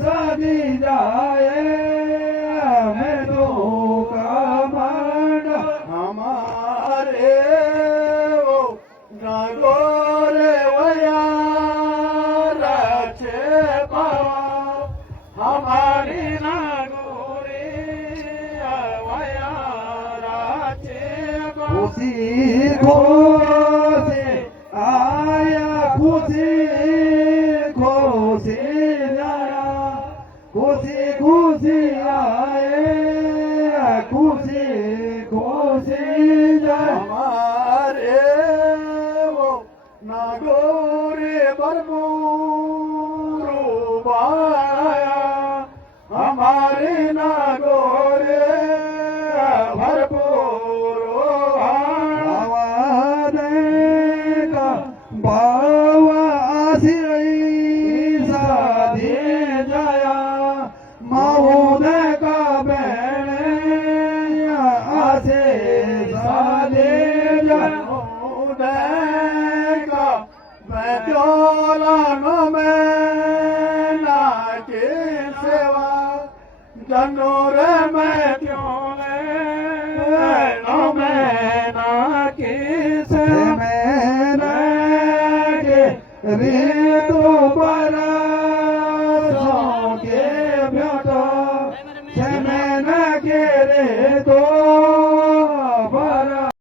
सदी जाए मैं तो कमंड हमारे वो नागोरे वया रचे पावा हमारी नागोरे वया रचे खुशी खुशी आया खुशी खुशी आया खुशी खुशी आए खुशी खुशी जाए हमारे वो नागोरे बरमूरो बाया हमारे नागोरे भरपूरो आवादेगा बावा आसिरी साधे जाया माऊने का बेड़े आसे साधे जाया देगा मैं चोलानो में नाके सेवा जनोरे में चोले नो में नाके से मेरे रे